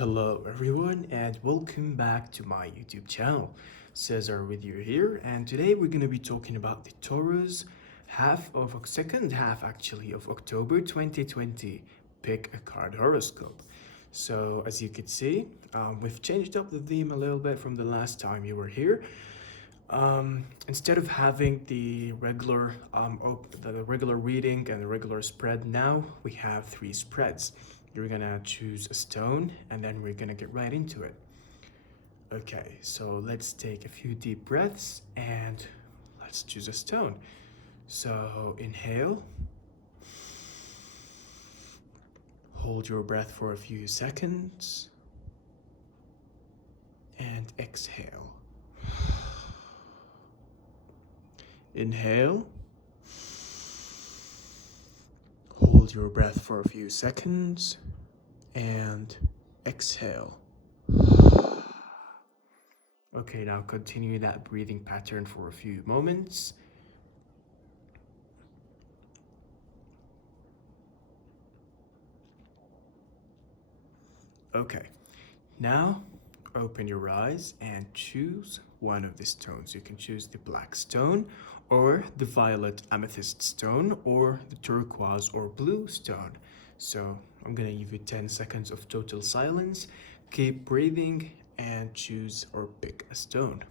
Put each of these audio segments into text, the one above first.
Hello everyone and welcome back to my YouTube channel. Cesar with you here, and today we're going to be talking about the Taurus second half actually of October 2020 pick a card horoscope. So as you can see, we've changed up the theme a little bit from the last time you were here. Instead of having the regular reading and the regular spread, now we have three spreads. You're gonna choose a stone and then we're gonna get right into it. Okay, so let's take a few deep breaths and let's choose a stone. So inhale, hold your breath for a few seconds, and exhale. Inhale, hold your breath for a few seconds, and exhale. Okay, now continue that breathing pattern for a few moments. Okay, now open your eyes and choose one of the stones. You can choose the black stone or the violet amethyst stone or the turquoise or blue stone. So I'm gonna give you 10 seconds of total silence. Keep breathing and choose or pick a stone.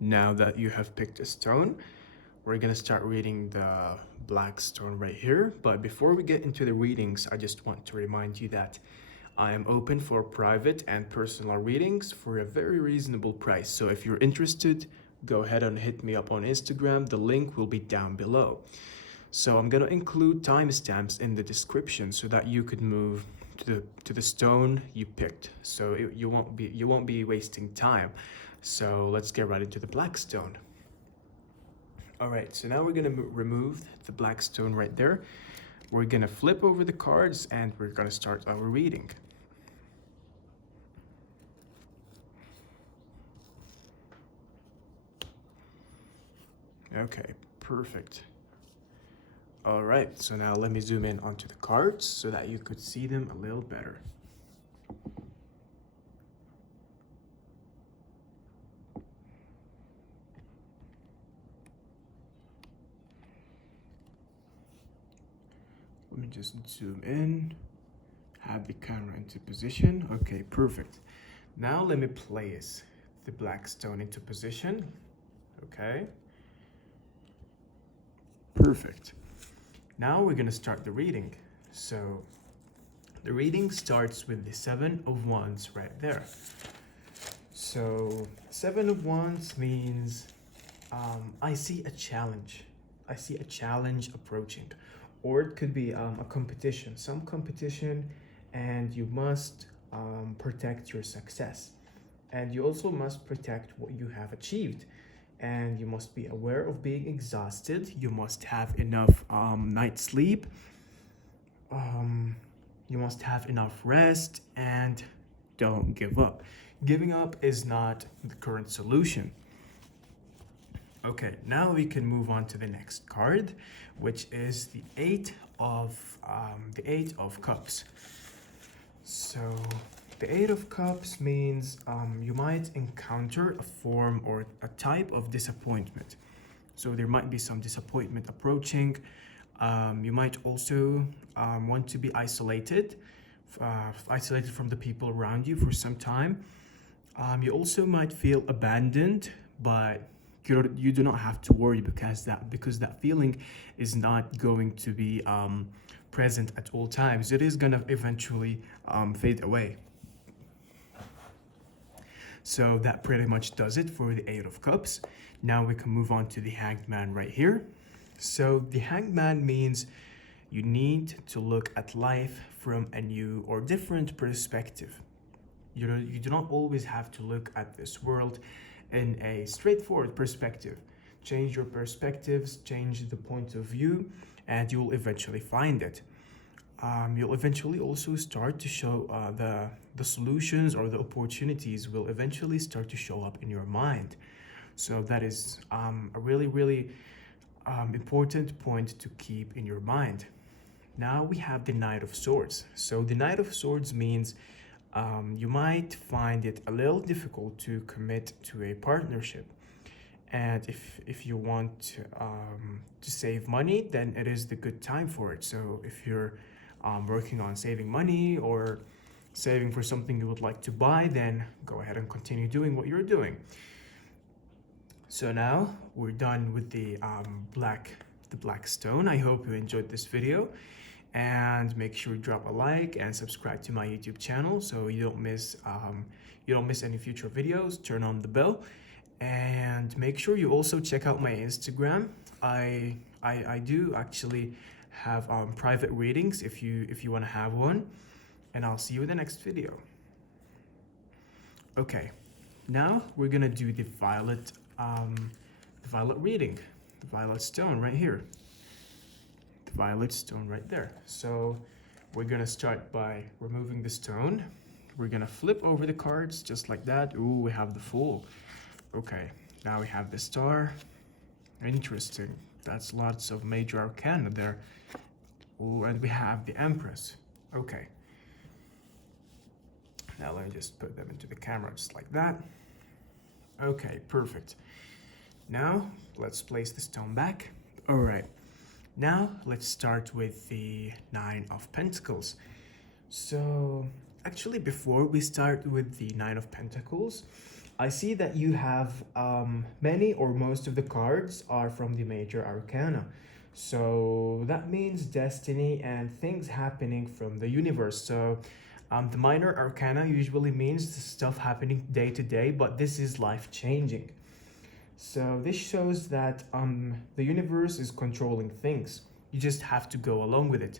Now that you have picked a stone, we're gonna start reading the black stone right here. But before we get into the readings, I just want to remind you that I am open for private and personal readings for a very reasonable price. So if you're interested, go ahead and hit me up on Instagram. The link will be down below. So I'm gonna include timestamps in the description so that you could move to the stone you picked. So you won't be wasting time. So let's get right into the black stone. All right, so now we're gonna remove the black stone right there. We're gonna flip over the cards and we're gonna start our reading. Okay, perfect. All right, so now let me zoom in onto the cards so that you could see them a little better. Let me just zoom in, have the camera into position. Okay, perfect. Now let me place the black stone into position. Okay. Perfect. Now we're gonna start the reading. So the reading starts with the Seven of Wands right there. So Seven of Wands means I see a challenge. I see a challenge approaching, or it could be a competition, some competition, and you must protect your success. And you also must protect what you have achieved. And you must be aware of being exhausted. You must have enough night sleep. You must have enough rest and don't give up. Giving up is not the current solution. Okay, now we can move on to the next card, which is the Eight of Cups. So the Eight of Cups means you might encounter a form or a type of disappointment. So there might be some disappointment approaching. You might also want to be isolated from the people around you for some time. You also might feel abandoned, but you do not have to worry because that feeling is not going to be present at all times. It is gonna eventually fade away. So that pretty much does it for the Eight of Cups. Now we can move on to the Hanged Man right here. So the Hanged Man means you need to look at life from a new or different perspective. You do not always have to look at this world in a straightforward perspective. Change your perspectives, change the point of view, and you'll eventually find it. You'll eventually also start to show the solutions, or the opportunities will eventually start to show up in your mind. So that is a really important point to keep in your mind. Now we have the Knight of Swords. So the Knight of Swords means you might find it a little difficult to commit to a partnership. And if you want to save money, then it is the good time for it. So if you're working on saving money or saving for something you would like to buy, then go ahead and continue doing what you're doing. So now we're done with the black stone. I hope you enjoyed this video, and make sure you drop a like and subscribe to my YouTube channel so you don't miss any future videos. Turn on the bell, and make sure you also check out my Instagram. I do actually have private readings if you want to have one, and I'll see you in the next video. Okay, now we're gonna do the violet reading, the violet stone right here, the violet stone right there. So we're gonna start by removing the stone. We're gonna flip over the cards just like that. Ooh, we have the Fool. Okay, now we have the Star. Interesting. That's lots of major arcana there. Ooh, and we have the Empress. Okay. Now let me just put them into the camera just like that. Okay, perfect. Now let's place the stone back. All right. Now let's start with the Nine of Pentacles. So actually, before we start with the Nine of Pentacles, I see that you have many or most of the cards are from the major arcana. So that means destiny and things happening from the universe. So the minor arcana usually means stuff happening day to day, but this is life changing. So this shows that the universe is controlling things. You just have to go along with it.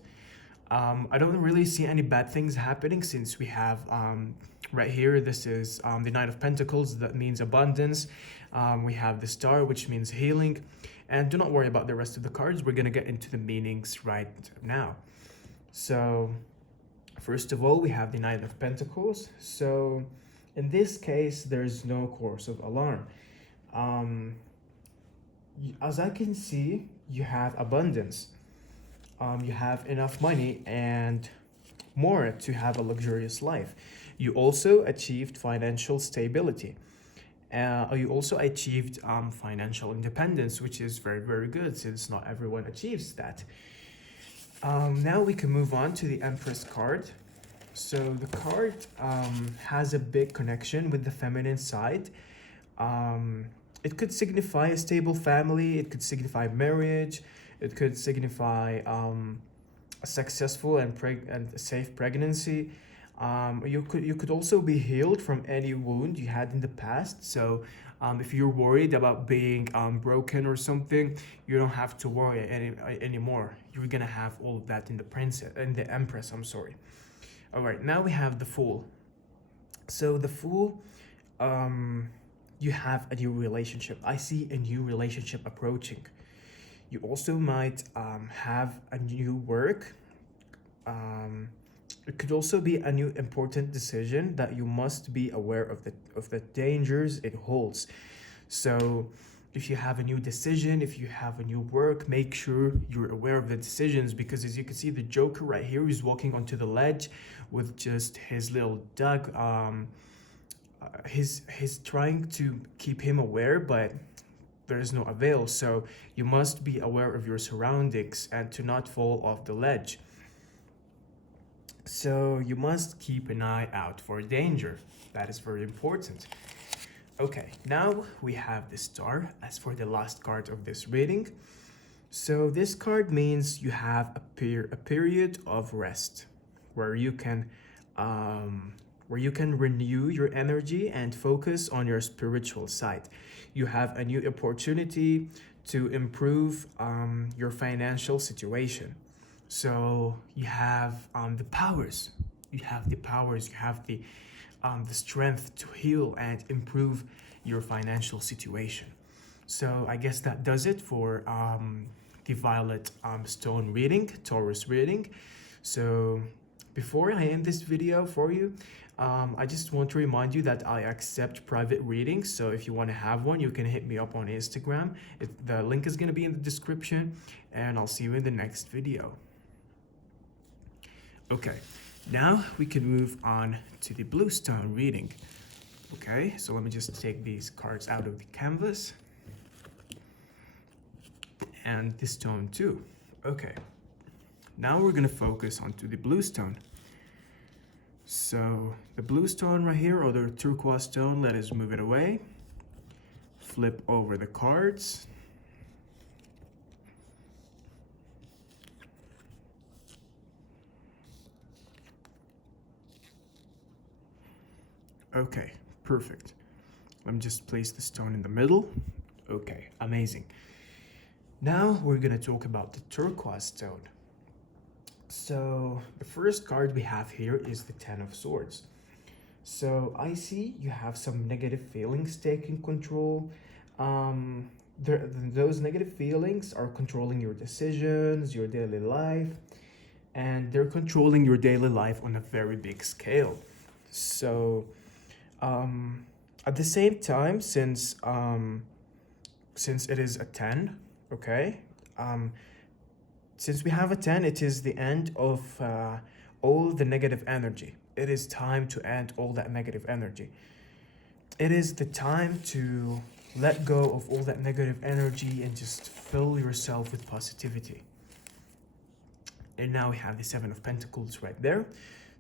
I don't really see any bad things happening, since we have right here, this is the Knight of Pentacles. That means abundance. We have the Star, which means healing. And do not worry about the rest of the cards. We're going to get into the meanings right now. So first of all, we have the Knight of Pentacles. So in this case, there's no cause of alarm. As I can see, you have abundance. You have enough money and more to have a luxurious life. You also achieved financial stability. You also achieved financial independence, which is very good, since not everyone achieves that. Now we can move on to the Empress card. So the card has a big connection with the feminine side. It could signify a stable family, it could signify marriage, it could signify a successful and safe pregnancy. You could also be healed from any wound you had in the past. So if you're worried about being broken or something, you don't have to worry anymore. You're gonna have all of that in the Empress. I'm sorry. All right, now we have the Fool. So the Fool, you have a new relationship. I see a new relationship approaching. You also might have a new work. It could also be a new important decision that you must be aware of the dangers it holds. So if you have a new decision, if you have a new work, make sure you're aware of the decisions, because as you can see, the Joker right here is walking onto the ledge with just his little dog. He's trying to keep him aware, but there is no avail. So you must be aware of your surroundings and to not fall off the ledge. So you must keep an eye out for danger. That is very important. Okay, now we have the Star as for the last card of this reading. So this card means you have a period of rest where you can renew your energy and focus on your spiritual side. You have a new opportunity to improve your financial situation. So you have the powers. You have the strength to heal and improve your financial situation. So I guess that does it for the Violet Stone reading, Taurus reading. So before I end this video for you, I just want to remind you that I accept private readings, so if you want to have one, you can hit me up on Instagram. The link is going to be in the description, and I'll see you in the next video. Okay, now we can move on to the bluestone reading. Okay, so let me just take these cards out of the canvas. And this stone too. Okay, now we're gonna focus onto the bluestone. So the blue stone right here, or the turquoise stone, let us move it away. Flip over the cards. Okay, perfect. Let me just place the stone in the middle. Okay, amazing. Now we're gonna talk about the turquoise stone. So the first card we have here is the Ten of Swords. So I see you have some negative feelings taking control. Those negative feelings are controlling your decisions, your daily life, and they're controlling your daily life on a very big scale. So at the same time, since it is a 10, okay, since we have a 10, it is the end of all the negative energy. It is time to end all that negative energy. It is the time to let go of all that negative energy and just fill yourself with positivity. And now we have the Seven of Pentacles right there.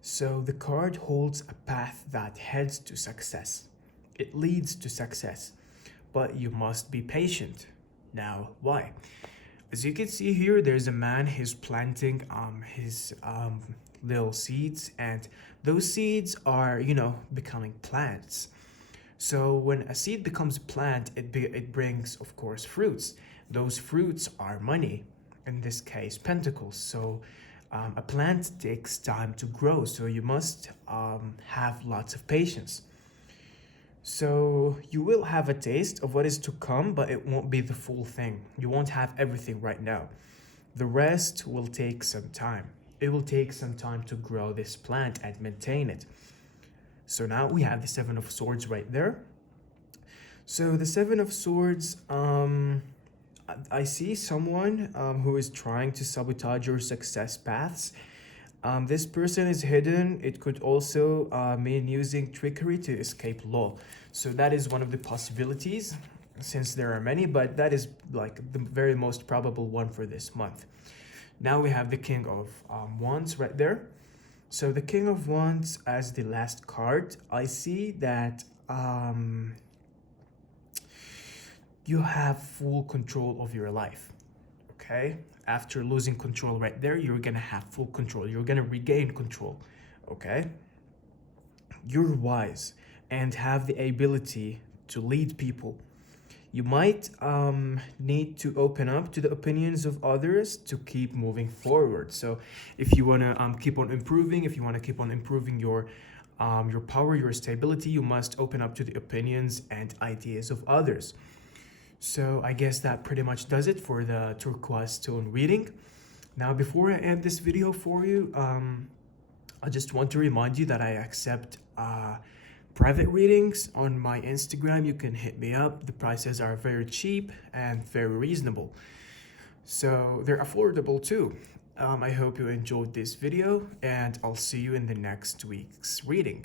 So the card holds a path that heads to success. It leads to success, but you must be patient. Now, why? As you can see here, there's a man, he's planting his little seeds, and those seeds are, becoming plants. So when a seed becomes a plant, it brings, of course, fruits. Those fruits are money, in this case, pentacles. So a plant takes time to grow, so you must have lots of patience. So you will have a taste of what is to come, but it won't be the full thing. You won't have everything right now. The rest will take some time. It will take some time to grow this plant and maintain it. So now we have the Seven of Swords right there. So the Seven of Swords, I see someone who is trying to sabotage your success paths. This person is hidden. It could also mean using trickery to escape law. So that is one of the possibilities, since there are many, but that is like the very most probable one for this month. Now we have the King of Wands right there. So the King of Wands as the last card, I see that you have full control of your life, okay? After losing control right there, you're gonna have full control. You're gonna regain control, okay? You're wise and have the ability to lead people. You might need to open up to the opinions of others to keep moving forward. So if you wanna keep on improving, if you wanna keep on improving your power, your stability, you must open up to the opinions and ideas of others. So I guess that pretty much does it for the turquoise stone reading. Now, before I end this video for you, I just want to remind you that I accept private readings on my Instagram. You can hit me up. The prices are very cheap and very reasonable. So they're affordable too. I hope you enjoyed this video, and I'll see you in the next week's reading.